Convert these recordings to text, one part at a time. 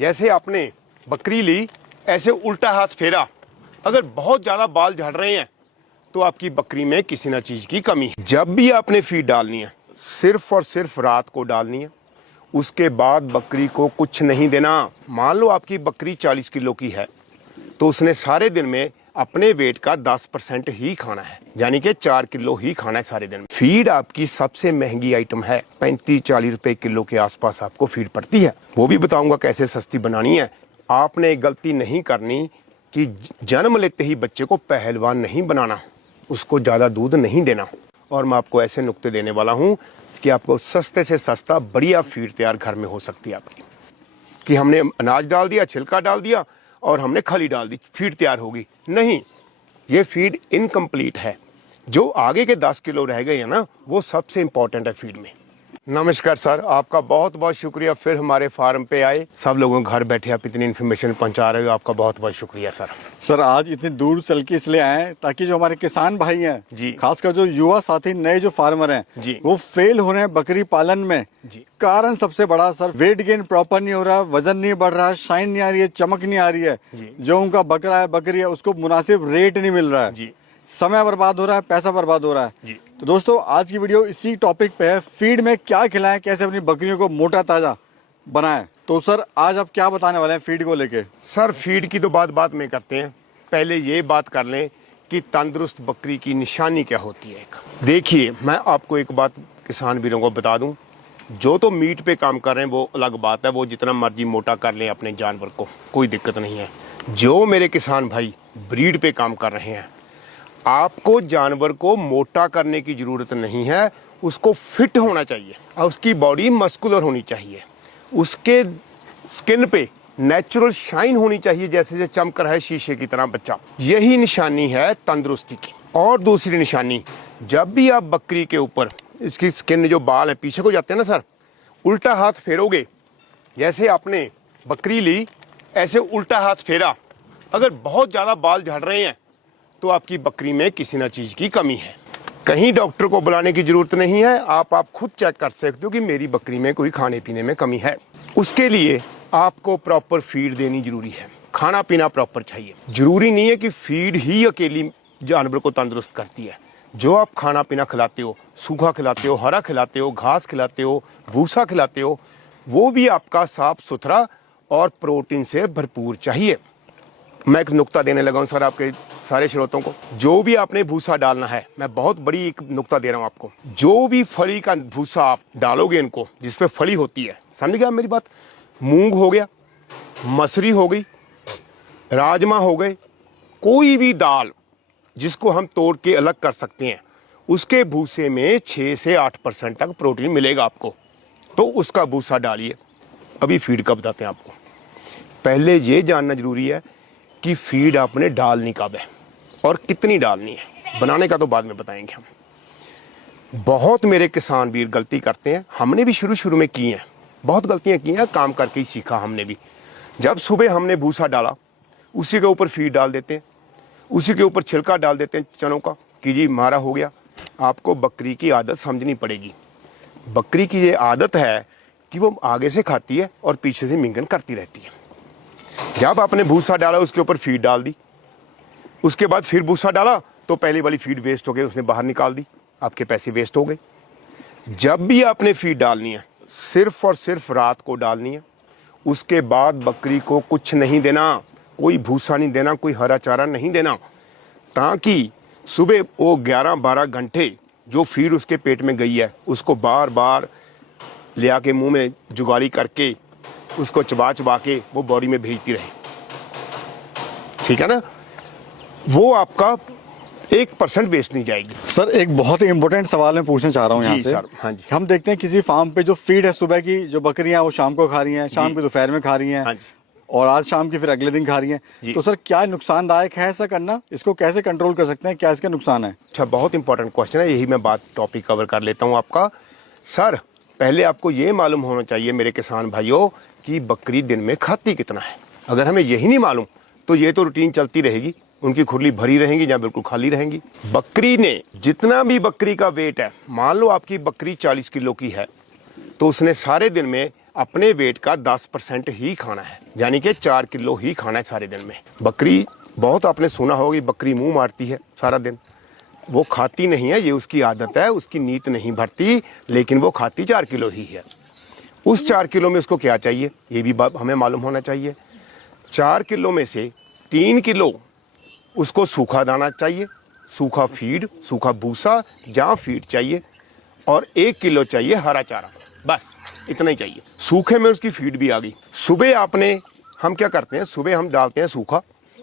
जैसे आपने बकरी ली, ऐसे उल्टा हाथ फेरा, अगर बहुत ज़्यादा बाल झड़ रहे हैं तो आपकी बकरी में किसी न चीज़ की कमी है। जब भी आपने फीड डालनी है सिर्फ और सिर्फ रात को डालनी है, उसके बाद बकरी को कुछ नहीं देना। मान लो आपकी बकरी 40 किलो की है तो उसने सारे दिन में अपने वेट का 10% ही खाना है, यानी कि 4 किलो ही खाना है सारे दिन में। फीड आपकी सबसे महंगी आइटम है, 35-40 रुपए किलो के आसपास आपको फीड पड़ती है। वो भी बताऊंगा कैसे सस्ती बनानी है। आपने गलती नहीं करनी कि जन्म लेते ही बच्चे को पहलवान नहीं बनाना, उसको ज़्यादा दूध नहीं देना। और मैं आपको ऐसे नुक्ते देने वाला हूँ कि आपको सस्ते से सस्ता बढ़िया फीड तैयार घर में हो सकती है आपकी। कि हमने अनाज डाल दिया, छिलका डाल दिया और हमने खली डाल दी, फीड तैयार होगी। नहीं, ये फीड इनकम्प्लीट है। जो आगे के 10 किलो रह गए हैं ना, वो सबसे इंपॉर्टेंट है फीड में। नमस्कार सर, आपका बहुत बहुत शुक्रिया फिर हमारे फार्म पे आए। सब लोगों को घर बैठे आप इतनी इन्फॉर्मेशन पहुंचा रहे हो, आपका बहुत बहुत शुक्रिया सर। सर आज इतनी दूर चल के इसलिए आए हैं ताकि जो हमारे किसान भाई हैं जी, खासकर जो युवा साथी नए जो फार्मर हैं जी, वो फेल हो रहे हैं बकरी पालन में जी। कारण सबसे बड़ा सर वेट गेन प्रॉपर नहीं हो रहा, वजन नहीं बढ़ रहा, शाइन नहीं आ रही है, चमक नहीं आ रही है। जो उनका बकरा है बकरी है उसको मुनासिब रेट नहीं मिल रहा है जी। समय बर्बाद हो रहा है, पैसा बर्बाद हो रहा है जी। तो दोस्तों आज की वीडियो इसी टॉपिक पे है, फीड में क्या खिलाएं, कैसे अपनी बकरियों को मोटा ताजा बनाएं। तो सर आज आप क्या बताने वाले हैं फीड को लेके? सर फीड की तो बात में करते हैं, पहले ये बात कर लें कि तंदुरुस्त बकरी की निशानी क्या होती है। देखिए मैं आपको एक बात किसान वीरों को बता दूं, जो तो मीट पे काम कर रहे हैं वो अलग बात है, वो जितना मर्जी मोटा कर लें अपने जानवर को, कोई दिक्कत नहीं है। जो मेरे किसान भाई ब्रीड पे काम कर रहे हैं, आपको जानवर को मोटा करने की ज़रूरत नहीं है, उसको फिट होना चाहिए और उसकी बॉडी मस्कुलर होनी चाहिए, उसके स्किन पे नेचुरल शाइन होनी चाहिए, जैसे जैसे चमक रहा है शीशे की तरह बच्चा। यही निशानी है तंदुरुस्ती की। और दूसरी निशानी, जब भी आप बकरी के ऊपर इसकी स्किन जो बाल है पीछे को जाते हैं ना सर, उल्टा हाथ फेरोगे, जैसे आपने बकरी ली, ऐसे उल्टा हाथ फेरा, अगर बहुत ज़्यादा बाल झड़ रहे हैं तो आपकी बकरी में किसी न चीज़ की कमी है। कहीं डॉक्टर को बुलाने की ज़रूरत नहीं है, आप खुद चेक कर सकते हो कि मेरी बकरी में कोई खाने पीने में कमी है। उसके लिए आपको प्रॉपर फीड देनी जरूरी है, खाना पीना प्रॉपर चाहिए। जरूरी नहीं है कि फीड ही अकेली जानवर को तंदुरुस्त करती है। जो आप खाना पीना खिलाते हो, सूखा खिलाते हो, हरा खिलाते हो, घास खिलाते हो, भूसा खिलाते हो, वो भी आपका साफ सुथरा और प्रोटीन से भरपूर चाहिए। मैं एक नुक्ता देने लगा हूँ सर आपके सारे श्रोतों को। जो भी आपने भूसा डालना है, मैं बहुत बड़ी एक नुक्ता दे रहा हूँ आपको, जो भी फली का भूसा आप डालोगे इनको, जिसपे फली होती है, समझ गया मेरी बात? मूंग हो गया, मसरी हो गई, राजमा हो गए, कोई भी दाल जिसको हम तोड़ के अलग कर सकते हैं, उसके भूसे में 6 से 8% तक प्रोटीन मिलेगा आपको, तो उसका भूसा डालिए। अभी फीड का बताते हैं आपको। पहले ये जानना जरूरी है कि फीड आपने डालनी कब है और कितनी डालनी है। बनाने का तो बाद में बताएंगे हम। बहुत मेरे किसान वीर गलती करते हैं, हमने भी शुरू में की हैं, बहुत गलतियां की हैं, काम करके ही सीखा हमने भी। जब सुबह हमने भूसा डाला, उसी के ऊपर फीड डाल देते हैं, उसी के ऊपर छिलका डाल देते हैं चनों का कि जी हमारा हो गया। आपको बकरी की आदत समझनी पड़ेगी। बकरी की ये आदत है कि वो आगे से खाती है और पीछे से मिंगन करती रहती है। जब आपने भूसा डाला, उसके ऊपर फीड डाल दी, उसके बाद फिर भूसा डाला तो पहली वाली फीड वेस्ट हो गई, उसने बाहर निकाल दी, आपके पैसे वेस्ट हो गए। जब भी आपने फीड डालनी है सिर्फ और सिर्फ रात को डालनी है, उसके बाद बकरी को कुछ नहीं देना, कोई भूसा नहीं देना, कोई हरा चारा नहीं देना, ताकि सुबह वो 11-12 घंटे जो फीड उसके पेट में गई है उसको बार बार ले आके मुंह में जुगाली करके उसको चबा के वो बॉडी में भेजती रहे। ठीक है ना? वो आपका 1% वेस्ट नहीं जाएगी। सर एक बहुत ही इंपॉर्टेंट सवाल मैं पूछना चाह रहा हूँ यहाँ से। हाँ जी। हम देखते हैं किसी फार्म पे जो फीड है सुबह की, जो बकरियां वो शाम को खा रही हैं, शाम की दोपहर में खा रही हैं, और आज शाम की फिर अगले दिन खा रही हैं, तो सर क्या नुकसानदायक है ऐसा करना? इसको कैसे कंट्रोल कर सकते हैं? क्या इसका नुकसान है? अच्छा, बहुत इंपॉर्टेंट क्वेश्चन है, यही मैं बात टॉपिक कवर कर लेता हूँ आपका। सर पहले आपको ये मालूम होना चाहिए मेरे किसान भाइयों कि बकरी दिन में खाती कितना है। अगर हमें यही नहीं मालूम तो ये तो रूटीन चलती रहेगी, उनकी खुरली भरी रहेंगी या बिल्कुल खाली रहेंगी। बकरी ने जितना भी बकरी का वेट है, मान लो आपकी बकरी 40 किलो की है, तो उसने सारे दिन में अपने वेट का 10% ही खाना है, यानी कि 4 किलो ही खाना है सारे दिन में। बकरी, बहुत आपने सुना होगा कि बकरी मुंह मारती है सारा दिन, वो खाती नहीं है, ये उसकी आदत है, उसकी नीयत नहीं भरती, लेकिन वो खाती 4 किलो ही है। उस 4 किलो में उसको क्या चाहिए ये भी हमें मालूम होना चाहिए। 4 किलो में से 3 किलो उसको सूखा दाना चाहिए, सूखा फीड, सूखा भूसा जहाँ फीड चाहिए, और 1 किलो चाहिए हरा चारा, बस इतना ही चाहिए। सूखे में उसकी फीड भी आ गई। सुबह हम क्या करते हैं, सुबह हम डालते हैं सूखा,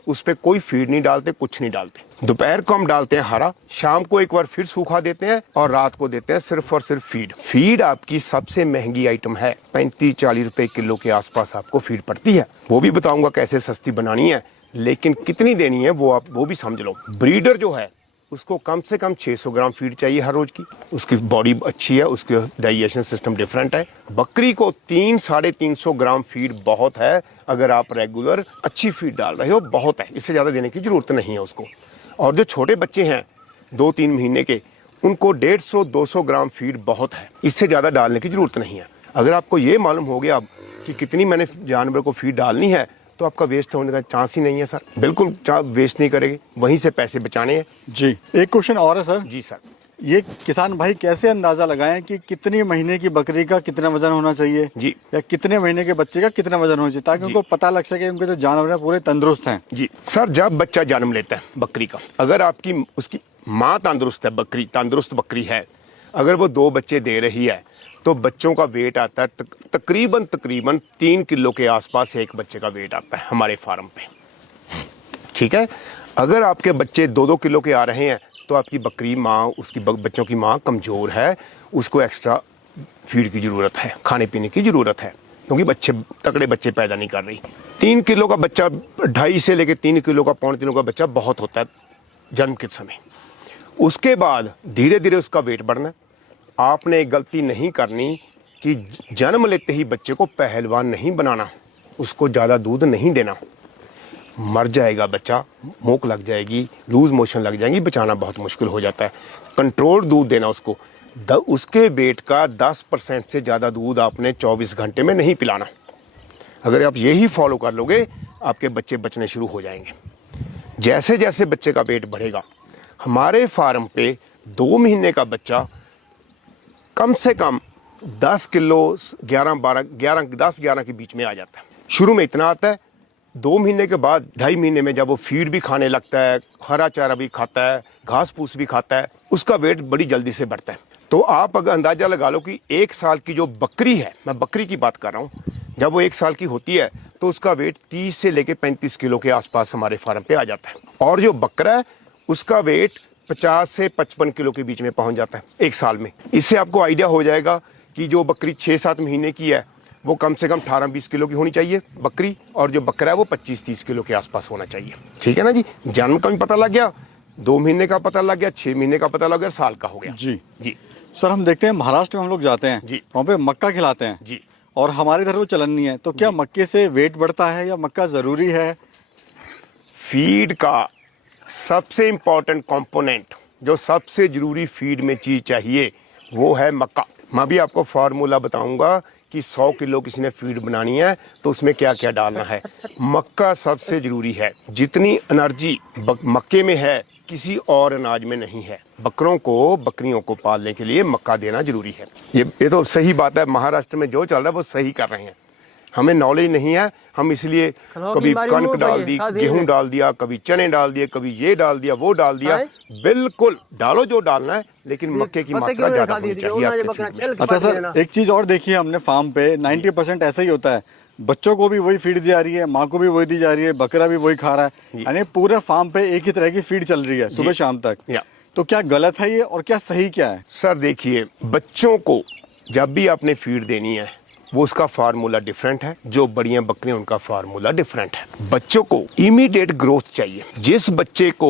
उस पर कोई फीड नहीं डालते, कुछ नहीं डालते। दोपहर को हम डालते हैं हरा, शाम को एक बार फिर सूखा देते हैं, और रात को देते हैं सिर्फ और सिर्फ फीड। फीड आपकी सबसे महंगी आइटम है, 35-40 रुपए किलो के आसपास आपको फीड पड़ती है। वो भी बताऊंगा कैसे सस्ती बनानी है, लेकिन कितनी देनी है वो भी समझ लो। ब्रीडर जो है उसको कम से कम 600 ग्राम फीड चाहिए हर रोज की। उसकी बॉडी अच्छी है, उसके डाइजेशन सिस्टम डिफरेंट है। बकरी को 300-350 ग्राम फीड बहुत है, अगर आप रेगुलर अच्छी फीड डाल रहे हो बहुत है, इससे ज़्यादा देने की ज़रूरत नहीं है उसको। और जो छोटे बच्चे हैं 2-3 महीने के, उनको 150-200 ग्राम फीड बहुत है, इससे ज़्यादा डालने की ज़रूरत नहीं है। अगर आपको ये मालूम हो गया अब कि कितनी मैंने जानवर को फीड डालनी है, तो आपका वेस्ट होने का चांस ही नहीं है सर। बिल्कुल वेस्ट नहीं करेंगे, वहीं से पैसे बचाने हैं। जी, एक क्वेश्चन और है सर। जी सर। ये किसान भाई कैसे अंदाजा लगाएं कि कितनी महीने की बकरी का कितना वजन होना चाहिए जी, या कितने महीने के बच्चे का कितना वजन होना चाहिए, ताकि उनको पता लग सके उनके जो जानवर हैं पूरे तंदुरुस्त हैं? जी सर, जब बच्चा जन्म लेता है बकरी का, अगर आपकी उसकी माँ तंदुरुस्त है, बकरी तंदुरुस्त बकरी है, अगर वो 2 बच्चे दे रही है, तो बच्चों का वेट आता है तकरीबन 3 किलो के आसपास एक बच्चे का वेट आता है हमारे फार्म पे। ठीक है, अगर आपके बच्चे 2-2 किलो के आ रहे हैं, तो आपकी बकरी माँ, उसकी बच्चों की माँ कमज़ोर है, उसको एक्स्ट्रा फीड की ज़रूरत है, खाने पीने की ज़रूरत है, क्योंकि तगड़े बच्चे पैदा नहीं कर रही। 3 किलो का बच्चा, 2.5 से लेकर 3 किलो का, 3.25 किलो का बच्चा बहुत होता है जन्म के समय। उसके बाद धीरे धीरे उसका वेट बढ़ना। आपने गलती नहीं करनी कि जन्म लेते ही बच्चे को पहलवान नहीं बनाना, उसको ज़्यादा दूध नहीं देना, मर जाएगा बच्चा, भूख लग जाएगी, लूज मोशन लग जाएंगी, बचाना बहुत मुश्किल हो जाता है। कंट्रोल दूध देना उसको, उसके वेट का 10% से ज़्यादा दूध आपने 24 घंटे में नहीं पिलाना। अगर आप यही फॉलो कर लोगे, आपके बच्चे बचने शुरू हो जाएंगे। जैसे जैसे बच्चे का वेट बढ़ेगा, हमारे फार्म पे 2 महीने का बच्चा कम से कम 10 किलो 10-11 के बीच में आ जाता है। शुरू में इतना आता है, 2 महीने के बाद 2.5 महीने में जब वो फीड भी खाने लगता है, हरा चारा भी खाता है, घास फूस भी खाता है, उसका वेट बड़ी जल्दी से बढ़ता है। तो आप अगर अंदाज़ा लगा लो कि 1 साल की जो बकरी है, मैं बकरी की बात कर रहा हूँ, जब वो 1 साल की होती है तो उसका वेट 30 से लेकर 35 किलो के आसपास हमारे फार्म पे आ जाता है। और जो बकरा है उसका वेट 50 से 55 किलो के बीच में पहुंच जाता है 1 साल में। इससे आपको आइडिया हो जाएगा कि जो बकरी 6-7 महीने की है वो कम से कम 18-20 किलो की होनी चाहिए बकरी, और जो बकरा है वो 25-30 किलो के आसपास होना चाहिए। ठीक है ना जी, जन्म का भी पता लग गया, 2 महीने का पता लग गया, 6 महीने का पता लग गया, साल का हो गया। जी जी सर, हम देखते हैं महाराष्ट्र में हम लोग जाते हैं जी, वहाँ पे मक्का खिलाते हैं जी, और हमारे इधर वो चलन नहीं है, तो क्या मक्के से वेट बढ़ता है या मक्का जरूरी है? फीड का सबसे इंपॉर्टेंट कंपोनेंट, जो सबसे जरूरी फीड में चीज चाहिए, वो है मक्का। मैं भी आपको फार्मूला बताऊंगा कि 100 किलो किसी ने फीड बनानी है तो उसमें क्या क्या डालना है। मक्का सबसे जरूरी है। जितनी एनर्जी मक्के में है किसी और अनाज में नहीं है। बकरियों को पालने के लिए मक्का देना जरूरी है। ये तो सही बात है। महाराष्ट्र में जो चल रहा है वो सही कर रहे हैं। हमें नॉलेज नहीं है, हम इसलिए कभी कणक डाल दी, गेहूं डाल दिया, कभी चने डाल दिए, कभी ये डाल दिया, वो डाल दिया। बिल्कुल डालो जो डालना है, लेकिन मक्के की मात्रा ज्यादा होनी चाहिए आपके फीड में। अच्छा सर, एक चीज और देखी है हमने फार्म पे, 90% ऐसा ही होता है, बच्चों को भी वही फीड दी जा रही है, माँ को भी वही दी जा रही है, बकरा भी वही खा रहा है, यानी पूरे फार्म पे एक ही तरह की फीड चल रही है सुबह शाम तक। तो क्या गलत है ये और क्या सही क्या है? सर देखिए, बच्चों को जब भी आपने फीड देनी है वो उसका फार्मूला डिफरेंट है, जो बड़ियां बकरियां उनका फार्मूला डिफरेंट है। बच्चों को इमीडिएट ग्रोथ चाहिए। जिस बच्चे को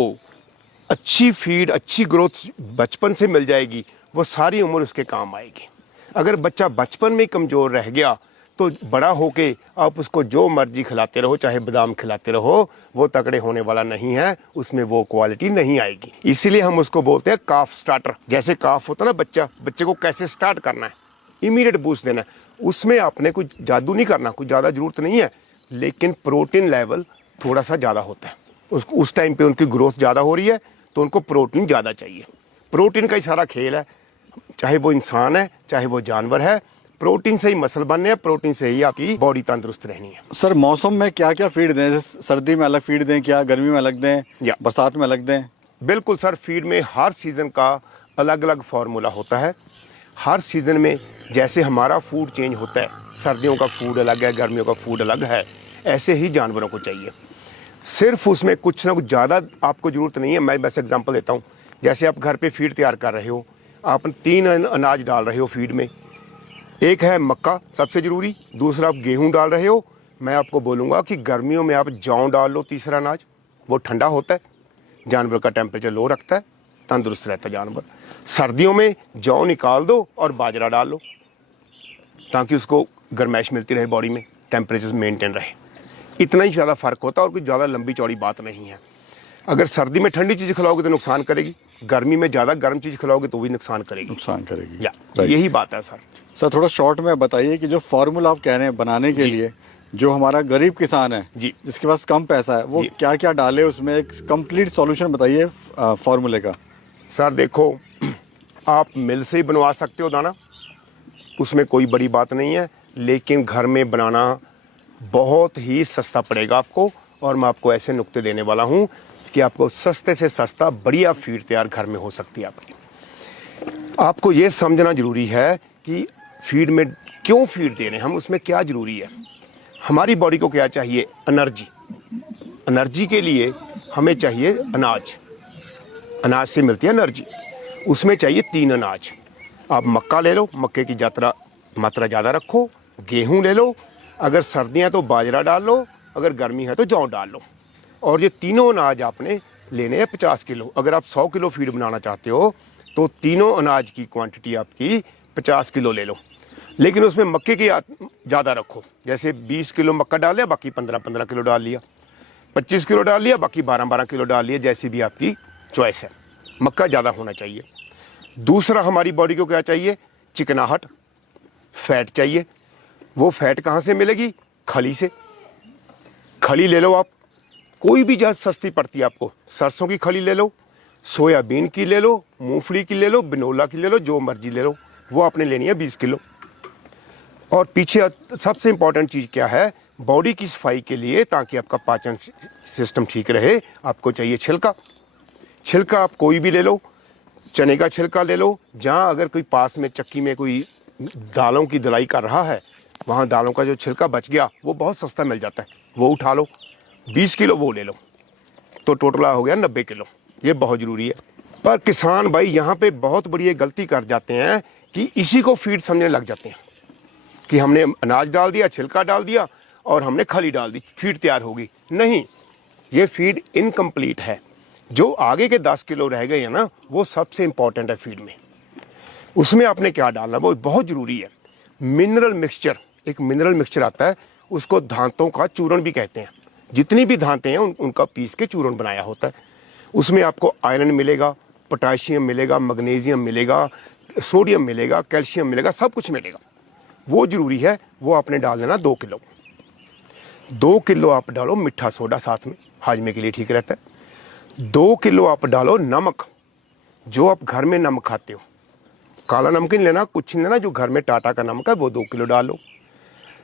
अच्छी फीड, अच्छी ग्रोथ बचपन से मिल जाएगी, वो सारी उम्र उसके काम आएगी। अगर बच्चा बचपन में कमजोर रह गया तो बड़ा होके आप उसको जो मर्जी खिलाते रहो, चाहे बादाम खिलाते रहो, वो तगड़े होने वाला नहीं है, उसमें वो क्वालिटी नहीं आएगी। इसीलिए हम उसको बोलते हैं काफ स्टार्टर। जैसे काफ होता है ना, बच्चे को कैसे स्टार्ट करना है, इमीडिएट बूस्ट देना है। उसमें आपने कुछ जादू नहीं करना, कुछ ज़्यादा ज़रूरत नहीं है, लेकिन प्रोटीन लेवल थोड़ा सा ज़्यादा होता है। उस टाइम पे उनकी ग्रोथ ज़्यादा हो रही है तो उनको प्रोटीन ज़्यादा चाहिए। प्रोटीन का ही सारा खेल है, चाहे वो इंसान है चाहे वो जानवर है, प्रोटीन से ही मसल बनने हैं, प्रोटीन से ही आपकी बॉडी तंदुरुस्त रहनी है। सर मौसम में क्या क्या फीड दें, जैसे सर्दी में अलग फीड दें, क्या गर्मी में अलग दें या बरसात में अलग दें? बिल्कुल सर, फीड में हर सीज़न का अलग अलग फार्मूला होता है। हर सीज़न में जैसे हमारा फूड चेंज होता है, सर्दियों का फूड अलग है, गर्मियों का फूड अलग है, ऐसे ही जानवरों को चाहिए। सिर्फ उसमें कुछ ना कुछ ज़्यादा आपको ज़रूरत नहीं है। मैं बस एग्जांपल देता हूँ, जैसे आप घर पे फीड तैयार कर रहे हो, आप 3 अनाज डाल रहे हो फीड में। एक है मक्का सबसे ज़रूरी, दूसरा आप गेहूँ डाल रहे हो। मैं आपको बोलूँगा कि गर्मियों में आप जौ डाल लो, तीसरा अनाज, वो ठंडा होता है, जानवर का टेम्परेचर लो रखता है, तंदुरुस्त रहता है जानवर। सर्दियों में जौ निकाल दो और बाजरा डाल लो, ताकि उसको गर्माइश मिलती रहे बॉडी में, टेम्परेचर मेंटेन रहे। इतना ही ज़्यादा फ़र्क होता है और कोई ज़्यादा लंबी चौड़ी बात नहीं है। अगर सर्दी में ठंडी चीज़ खिलाओगे तो नुकसान करेगी, गर्मी में ज़्यादा गर्म चीज़ खिलाओगे तो भी नुकसान करेगी। या यही बात है सर। सर थोड़ा शॉर्ट में बताइए कि जो फार्मूला आप कह रहे हैं बनाने के लिए, जो हमारा गरीब किसान है जी, जिसके पास कम पैसा है, वो क्या क्या डाले उसमें, एक कंप्लीट सॉल्यूशन बताइए फार्मूले का। सर देखो, आप मिल से ही बनवा सकते हो दाना, उसमें कोई बड़ी बात नहीं है, लेकिन घर में बनाना बहुत ही सस्ता पड़ेगा आपको। और मैं आपको ऐसे नुक्ते देने वाला हूँ कि आपको सस्ते से सस्ता बढ़िया फीड तैयार घर में हो सकती है आपकी। आपको ये समझना ज़रूरी है कि फीड में क्यों फीड दे रहे हैं हम, उसमें क्या ज़रूरी है। हमारी बॉडी को क्या चाहिए? एनर्जी। एनर्जी के लिए हमें चाहिए अनाज, अनाज से मिलती है एनर्जी। उसमें चाहिए 3 अनाज। आप मक्का ले लो, मक्के की मात्रा ज़्यादा रखो। गेहूँ ले लो, अगर सर्दियाँ तो बाजरा डाल लो, अगर गर्मी है तो जौ डाल लो। और ये तीनों अनाज आपने लेने हैं 50 किलो। अगर आप 100 किलो फीड बनाना चाहते हो तो तीनों अनाज की क्वांटिटी आपकी 50 किलो ले लो, लेकिन उसमें मक्के की ज़्यादा रखो। जैसे 20 किलो मक्का डाल लिया, बाकी 15-15 किलो डाल लिया, 25 किलो डाल लिया, बाकी 12-12 किलो डाल लिया, जैसी भी आपकी चॉइस है। मक्का ज़्यादा होना चाहिए। दूसरा, हमारी बॉडी को क्या चाहिए? चिकनाहट, फैट चाहिए। वो फैट कहाँ से मिलेगी? खली से। खली ले लो आप, कोई भी जहाँ सस्ती पड़ती है आपको। सरसों की खली ले लो, सोयाबीन की ले लो, मूंगफली की ले लो, बिनोला की ले लो, जो मर्जी ले लो, वो आपने लेनी है 20 किलो। और पीछे सबसे इंपॉर्टेंट चीज़ क्या है बॉडी की सफाई के लिए, ताकि आपका पाचन सिस्टम ठीक रहे, आपको चाहिए छिलका। छिलका आप कोई भी ले लो, चने का छिलका ले लो। जहाँ अगर कोई पास में चक्की में कोई दालों की धुलाई कर रहा है, वहाँ दालों का जो छिलका बच गया वो बहुत सस्ता मिल जाता है, वो उठा लो, 20 किलो वो ले लो, तो टोटल हो गया 90 किलो। ये बहुत ज़रूरी है। पर किसान भाई यहाँ पे बहुत बड़ी गलती कर जाते हैं कि इसी को फीड समझने लग जाते हैं कि हमने अनाज डाल दिया, छिलका डाल दिया और हमने खली डाल दी, फीड तैयार होगी। नहीं, ये फीड इनकम्प्लीट है। जो आगे के 10 किलो रह गए हैं ना, वो सबसे इंपॉर्टेंट है फीड में। उसमें आपने क्या डालना वो बहुत ज़रूरी है। मिनरल मिक्सचर, एक मिनरल मिक्सचर आता है, उसको धांतों का चूर्ण भी कहते हैं। जितनी भी धांतें हैं उनका पीस के चूर्ण बनाया होता है। उसमें आपको आयरन मिलेगा, पोटाशियम मिलेगा, मैग्नीशियम मिलेगा, सोडियम मिलेगा, कैल्शियम मिलेगा, सब कुछ मिलेगा। वो ज़रूरी है, वो आपने डाल देना 2 किलो। 2 किलो आप डालो मीठा सोडा, साथ में हाजमे के लिए ठीक रहता है। 2 किलो आप डालो नमक, जो आप घर में नमक खाते हो। काला नमक नहीं लेना, कुछ नहीं लेना, जो घर में टाटा का नमक है वो 2 किलो डालो।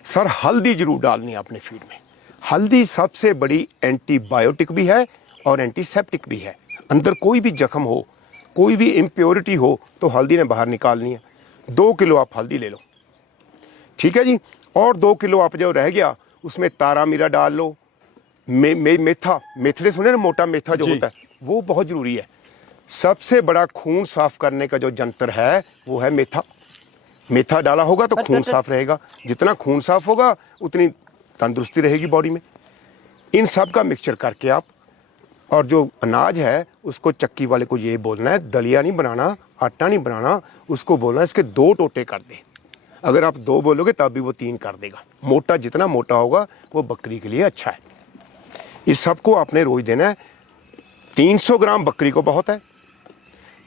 सर हल्दी जरूर डालनी है अपने फीड में। हल्दी सबसे बड़ी एंटीबायोटिक भी है और एंटीसेप्टिक भी है। अंदर कोई भी जख्म हो, कोई भी इम्प्योरिटी हो, तो हल्दी ने बाहर निकालनी है। 2 किलो आप हल्दी ले लो, ठीक है जी। और 2 किलो आप जो रह गया उसमें तारा मीरा डाल लो। मेथा, मेथले सुने ना, मोटा मेथा जो होता है, वो बहुत ज़रूरी है। सबसे बड़ा खून साफ करने का जो जंतर है वो है मेथा। मेथा डाला होगा तो खून साफ रहेगा। जितना खून साफ होगा उतनी तंदुरुस्ती रहेगी बॉडी में। इन सब का मिक्सचर करके आप, और जो अनाज है उसको चक्की वाले को ये बोलना है, दलिया नहीं बनाना, आटा नहीं बनाना, उसको बोलना है इसके 2 टोटे कर दे। अगर आप 2 बोलोगे तब भी वो 3 कर देगा। मोटा जितना मोटा होगा वो बकरी के लिए अच्छा है। इस सबको आपने रोज देना है। 300 ग्राम बकरी को बहुत है,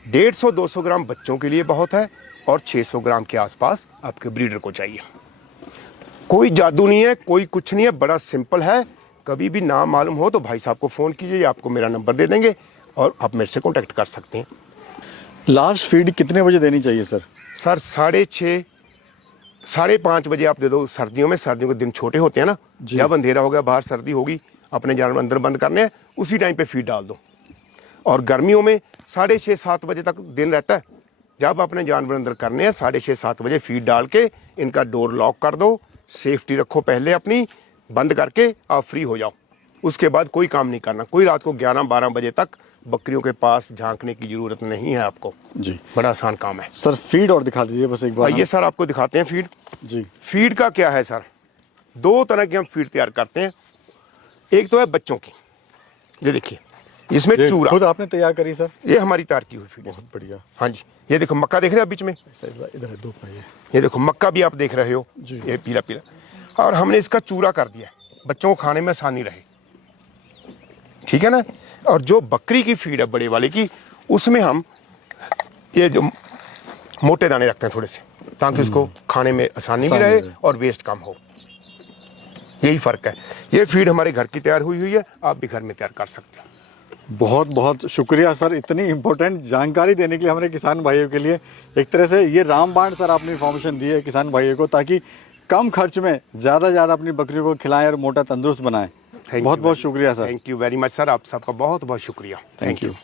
150-200 ग्राम बच्चों के लिए बहुत है, और 600 ग्राम के आसपास आपके ब्रीडर को चाहिए। कोई जादू नहीं है, कोई कुछ नहीं है, बड़ा सिंपल है। कभी भी ना मालूम हो तो भाई साहब को फ़ोन कीजिए, आपको मेरा नंबर दे देंगे और आप मेरे से कॉन्टैक्ट कर सकते हैं। लास्ट फीड कितने बजे देनी चाहिए सर? सर 6:30 5:30 बजे आप दे दो। सर्दियों में, सर्दियों के दिन छोटे होते हैं ना, जब अंधेरा हो गया, बाहर सर्दी होगी, अपने जानवर अंदर बंद करने हैं, उसी टाइम पे फीड डाल दो। और गर्मियों में 6:30 7 बजे तक दिन रहता है, जब अपने जानवर अंदर करने हैं 6:30 7 बजे फीड डाल के इनका डोर लॉक कर दो, सेफ्टी रखो पहले अपनी, बंद करके आप फ्री हो जाओ। उसके बाद कोई काम नहीं करना, कोई रात को 11-12 बजे तक बकरियों के पास झांकने की जरूरत नहीं है आपको जी। बड़ा आसान काम है। सर फीड और दिखा दीजिए बस एक बार। आइए सर आपको दिखाते हैं फीड। जी। फीड का क्या है सर, 2 तरह की हम फीड तैयार करते हैं। एक तो है बच्चों की, ये देखिए इसमें चूरा खुद आपने तैयार करी सर? ये हमारी तैयार की हुई फीड। बहुत बढ़िया। हाँ जी, ये देखो मक्का देख रहे हैं बीच में, इधर है, धूप में ये देखो मक्का भी आप देख रहे हो जी। ये पीला पीला, और हमने इसका चूरा कर दिया बच्चों को खाने में आसानी रहे, ठीक है ना। और जो बकरी की फीड है बड़े वाले की, उसमें हम ये जो मोटे दाने रखते हैं थोड़े से, ताकि उसको खाने में आसानी भी रहे और वेस्ट कम हो। यही फर्क है। ये फीड हमारे घर की तैयार हुई है, आप भी घर में तैयार कर सकते हैं। बहुत बहुत शुक्रिया सर, इतनी इंपॉर्टेंट जानकारी देने के लिए हमारे किसान भाइयों के लिए। एक तरह से ये रामबाण सर आपने इन्फॉर्मेशन दी है किसान भाइयों को, ताकि कम खर्च में ज़्यादा ज़्यादा अपनी बकरियों को खिलाएं और मोटा तंदुरुस्त बनाएं। बहुत बहुत शुक्रिया sir. Thank you very much sir, आप सबका बहुत बहुत शुक्रिया। Thank you.